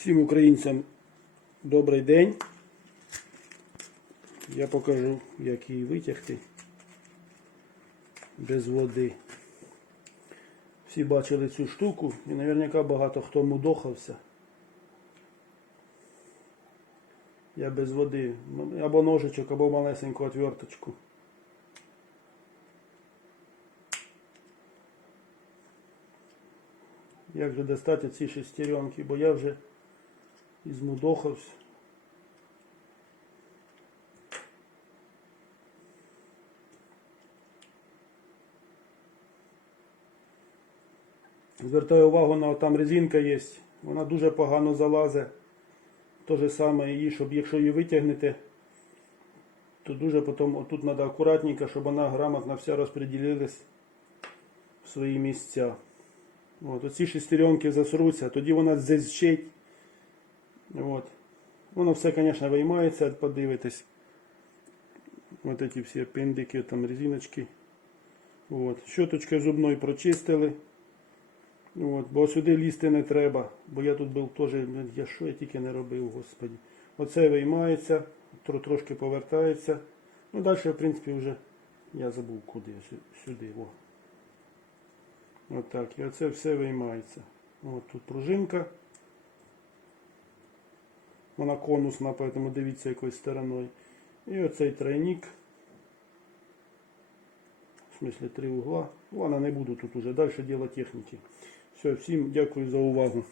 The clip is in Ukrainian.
Всім українцям добрий день. Я покажу, як її витягти без води. Всі бачили цю штуку і наверняка багато хто мудохався. Я без води. Або ножичок, або малесеньку отверточку. Як же достати ці шестеренки, бо я вже ізмудохався. Звертаю увагу на там резинка є. Вона дуже погано залазить. Те же саме її, щоб якщо її витягнете, то дуже потім отут треба акуратненько, щоб вона грамотно вся розподілилась в свої місця. От, оці шестеренки засруться, тоді вона ззчить. От. Воно все, звісно, виймається, подивитись. Ось ці всі апендики, там резиночки. От. Щоточкою зубною прочистили. От. Бо сюди лізти не треба. Бо я тут був теж, я що я тільки не робив, господі. Оце виймається, тро- трошки повертається. Ну, далі, в принципі, вже я забув куди. Сю- Сюди. О. Отак. І оце все виймається. От тут пружинка. Вона конусна, поэтому дивіться якоюсь стороною. І оцей тройник. В смысле три угла. Ладно, не буду тут уже. Дальше дело техніки. Все, всім дякую за увагу.